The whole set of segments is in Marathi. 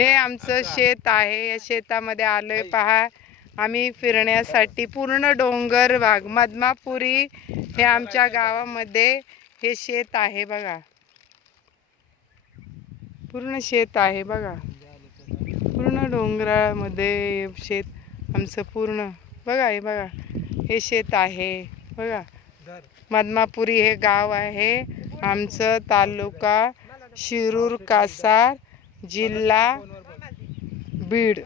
हे आमचं शेत आहे. या शेतामध्ये आलोय पहा आम्ही फिरण्यासाठी. पूर्ण डोंगर भाग मदमापुरी हे आमच्या गावामध्ये हे शेत आहे बघा. पूर्ण शेत आहे बघा. पूर्ण डोंगरामध्ये शेत आमचं पूर्ण बघा. हे बघा हे शेत आहे बघा. मदमापुरी हे गाव आहे आमचं. तालुका शिरूर कासार, जिल्हा बीड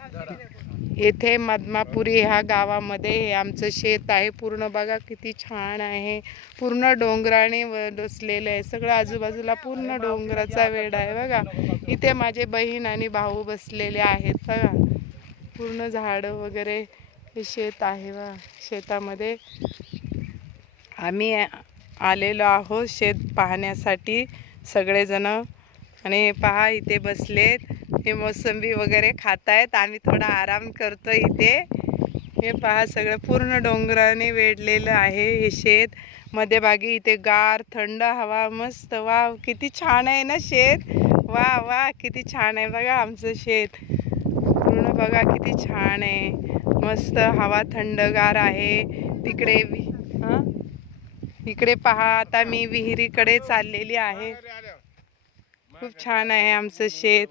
येथे मदमापुरी ह्या गावामध्ये हे आमचं शेत आहे. पूर्ण बघा किती छान आहे. पूर्ण डोंगराने बसलेलं आहे सगळं. आजूबाजूला पूर्ण डोंगराचा वेढा आहे बघा. इथे माझे बहीण आणि भाऊ बसलेले आहेत बघा. पूर्ण झाडं वगैरे हे शेत आहे बघा. शेतामध्ये आम्ही आलेलो आहोत शेत पाहण्यासाठी सगळेजण. आणि पहा इथे बसलेत. हे मोसंबी वगैरे खात आहेत. आम्ही थोडा आराम करतो इथे. हे पहा सगळं पूर्ण डोंगराने वेढलेलं आहे हे शेत. मध्यभागी इथे गार थंड हवा मस्त. वा किती छान आहे ना शेत. वा वा किती छान आहे बघा आमचं शेत. पूर्ण बघा किती छान आहे. मस्त हवा थंडगार आहे. तिकडे इकडे पहा आता मी विहिरीकडे चाललेली आहे. खूप छान आहे आमचं शेत.